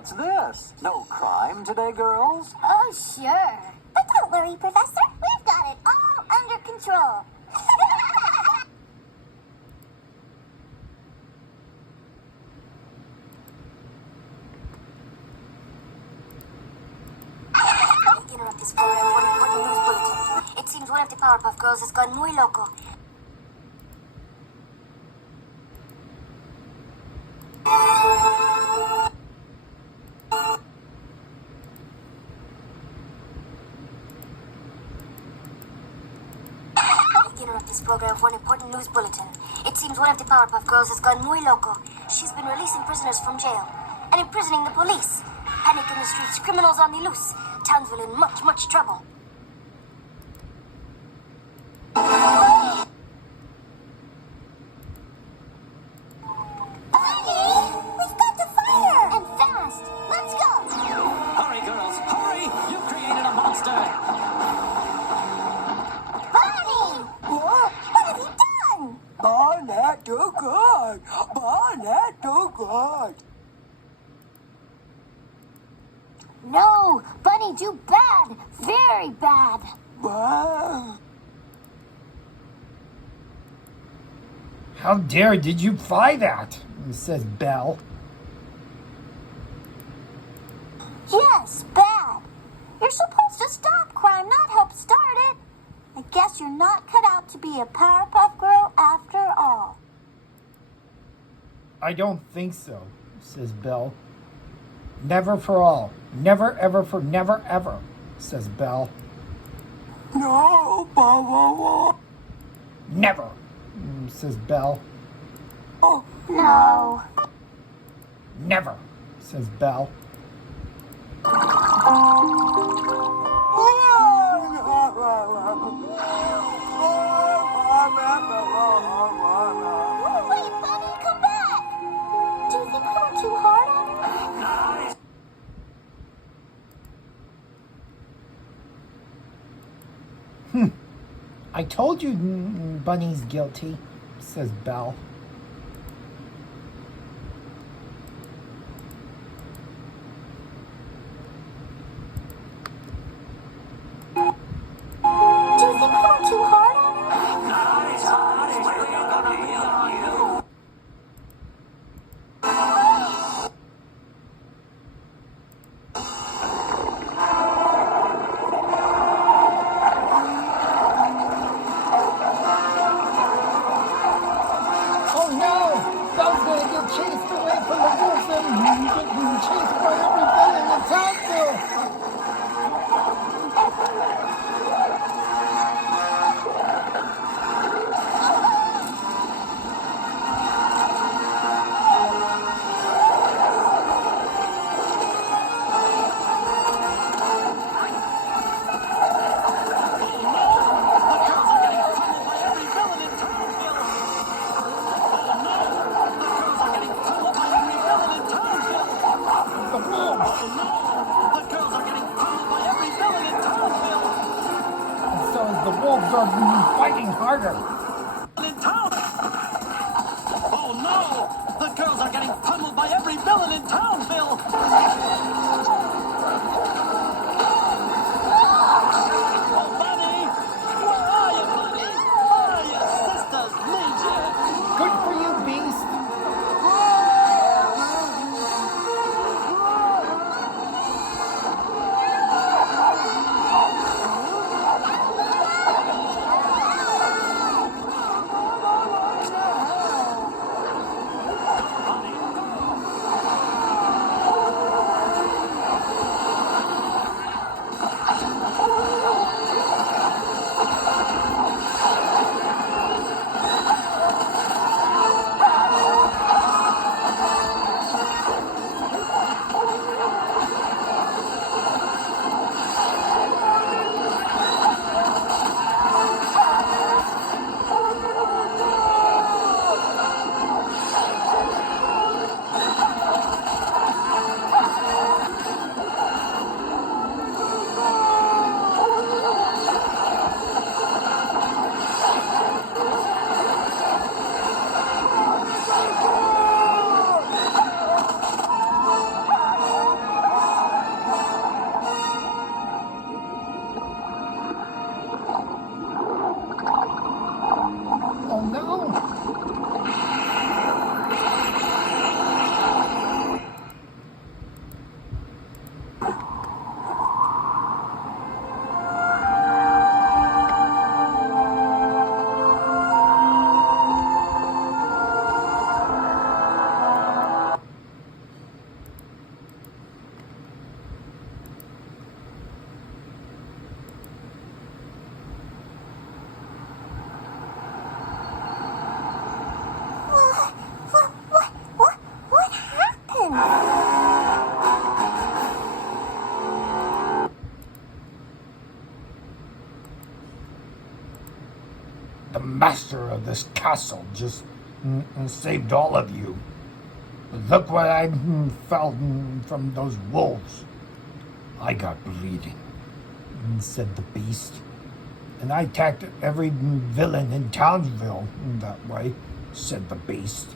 What's this? No crime today, girls? Oh, sure. But don't worry, Professor. We've got it all under control. Interrupt this program for an important news bulletin. It seems one of the Powerpuff Girls has gone muy loco. Interrupt this program for an important news bulletin. It seems one of the Powerpuff Girls has gone muy loco. She's been releasing prisoners from jail and imprisoning the police. Panic in the streets, criminals on the loose. Townsville in much, much trouble. We've got to fire! And fast! Let's go! Hurry, girls, hurry! You created a monster! Bonnie! What have you done? Barnett, too good. Barnett, too good. No, Bunny, do bad. Very bad. Bah. How dare did you fly that? Says Belle. Yes, bad. You're supposed to stop crime, not help start it. I guess you're not cut out to be a Powerpuff Girl after all. I don't think so, says Belle. Never for all. Never ever for never ever, says Belle. No, blah, blah, blah. Never, says Belle. Oh, No. Never, says Belle. Oh, wait, Bunny, come back. Do you think I went too hard on her? I told you Bunny's guilty, says Belle. Do you think I went too hard on her? Oh no! Belle's gonna get chased away from the wolves and get chased by everybody in the Townsville! The wolves are fighting harder. In town! Oh no! The girls are getting pummeled by every villain in Townsville! Oh, Bunny! Where are you, Bunny? Oh, your sisters need you! Good for you, Beast. master of this castle just saved all of you. Look what I felt from those wolves. I got bleeding, said the beast. And I attacked every villain in Townsville that way, said the beast.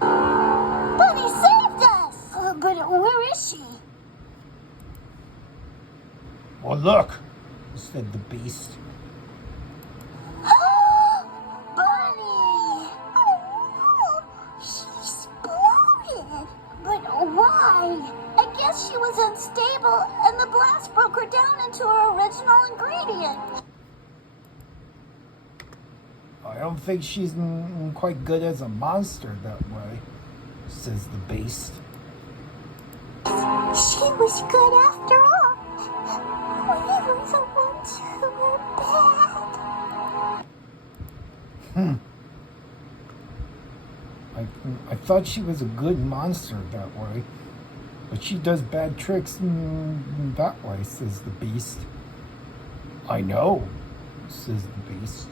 Bunny saved us! But where is she? Well, look, said the beast. Bunny! Oh, she exploded! But why? I guess she was unstable and the blast broke her down into her original ingredient. I don't think she's quite good as a monster that way, says the beast. She was good after all. We were the ones who were bad. I thought she was a good monster that way. But she does bad tricks that way, says the beast. I know, says the beast.